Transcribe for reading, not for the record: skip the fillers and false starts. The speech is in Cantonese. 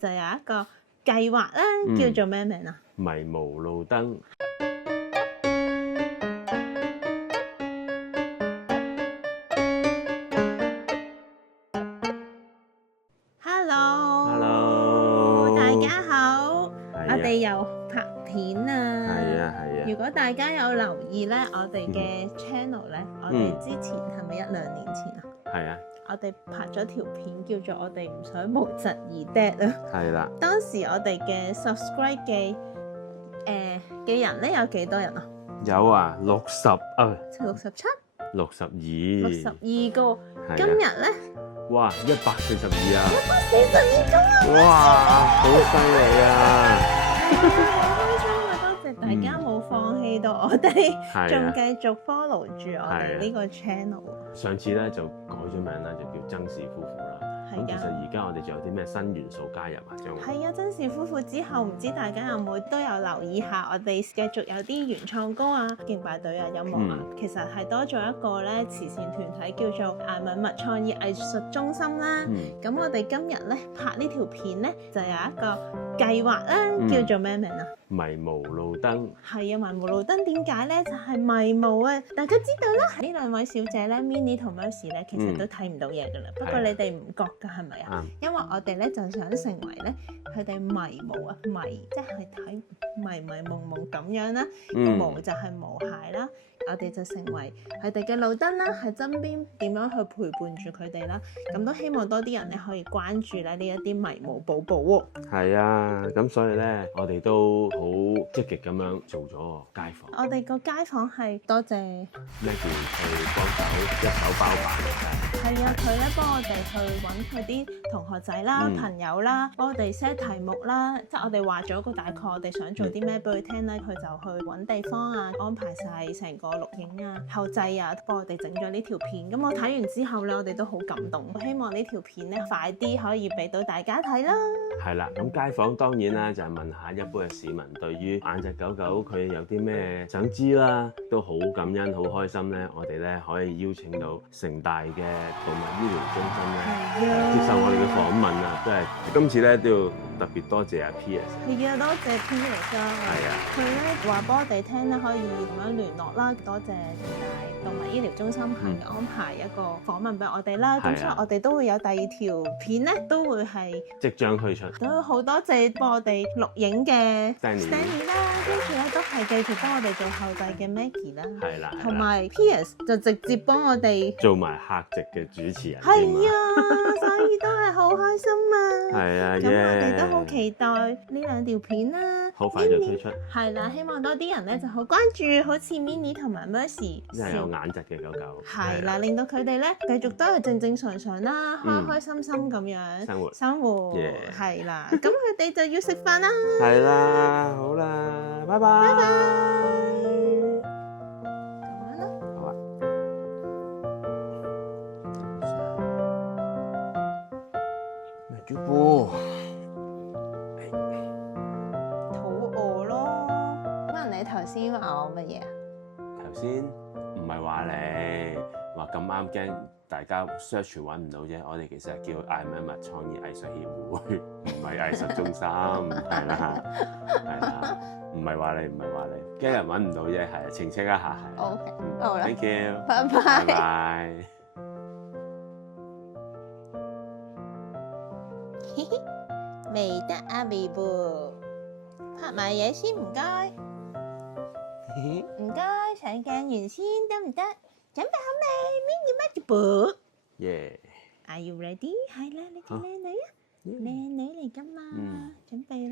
就有一個計劃啦，叫做咩名啊？迷無路燈。Hello，大家好，我哋又拍片啊。係啊。如果大家有留意咧，我哋嘅 channel 咧，我哋之前係咪1-2年前啊？係啊。我哋拍咗條片叫做我哋唔想無疾而 dead 啊。係啦。當時我哋嘅 subscribe 嘅人咧有幾多人啊？有啊，60啊。67、62個。今日咧，哇，142啊！142個啊！哇，好犀利啊！好開心啊！多謝大家冇放棄到我哋，仲繼續 follow 住我哋呢個 channel。上次咧就改咗名啦，就叫曾氏夫婦啦。咁其實而家我哋仲有啲咩新元素加入啊？將會係啊，曾氏夫婦之後，唔知大家有冇都有留意下，我哋繼續有啲原創歌啊、敬拜隊啊、音樂啊，其實係多咗一個咧慈善團體叫做艾敏麥創意藝術中心啦。咁我哋今日咧拍呢條片咧，就有一個計劃啦，叫做咩名啊？迷無路燈。係啊，迷無路燈點解咧？就係迷霧啊！大家知道啦，呢兩位小姐咧 ，Minnie 同 Mercy 咧，其實都睇唔到嘢噶啦。不過你哋唔覺㗎係咪啊？因為我哋咧就想成為咧佢哋迷霧啊，迷即係睇迷迷蒙蒙咁樣啦，無就係無懈啦。我哋就成為佢哋嘅路燈啦，喺身邊點樣去陪伴住佢哋啦。咁都希望多啲人咧可以關注咧呢一啲迷霧寶寶喎。係啊，咁所以咧我哋都好積極咁樣做咗個街訪。我哋個街訪係多謝 Maggie 去幫手一手包辦。係啊，佢咧幫我哋去揾佢啲同學仔啦、朋友啦，幫我哋 set 題目啦，即係我哋話咗個大概我哋想做啲咩俾佢聽咧，佢就去揾地方啊，安排晒成個錄影啊、後製啊，幫我哋整咗呢條片。咁我睇完之後咧，我哋都好感動，希望呢條片咧快啲可以俾到大家睇啦。係啦，咁街訪當然啦，就係問下一般嘅市民對於眼隻狗狗佢有啲咩想知啦，都好感恩、好開心咧。我哋咧可以邀請到城大嘅動物醫療中心咧接受我哋嘅訪問啊，即係今次咧都要特別多謝阿 Piers。係啊，多謝 Piers 啊。係啊，佢咧話俾我哋聽咧，可以點樣聯絡啦。多謝城大動物醫療中心係安排一個訪問俾我哋啦。咁所以我哋都會有第二條片咧，都會係即將推出。都好多謝幫我哋錄影嘅 Stanley 啦，跟住咧都係繼續幫我哋做後製嘅 Maggie 啦。係啦，同埋 Piers 就直接幫我哋做埋客席嘅主持人。係啊，所以都係好開心啊！係啊，咁我哋都好期待呢兩條片啦，好快就推出。係啦，希望多啲人咧就好關注，好似 Minnie 同埋 Mercy，即係有眼疾嘅狗狗。係啦，令到佢哋咧繼續都係正正常常啦，開開心心咁樣生活。係啦，咁佢哋就要食飯啦。係啦，好啦，拜拜。拜拜。咁樣咯。好啊。咩主播？肚餓咯。乜你頭先話我乜嘢啊？頭先唔係話你話咁啱驚大家 search 揾唔到啫，我哋其實係叫艾敏麥創意藝術協會，唔係藝術中心，係啦，係啦，唔係話你，驚人揾唔到啫，係澄清一下係。OK，好啦 ，thank you，拜拜。拜拜。未得啊，微博，拍埋嘢先，唔該。唔該，上鏡完先得唔得？準備好未？Minnie Magic Book。Are you ready？係啦，你個靚女啊，靚女嚟㗎嘛，準備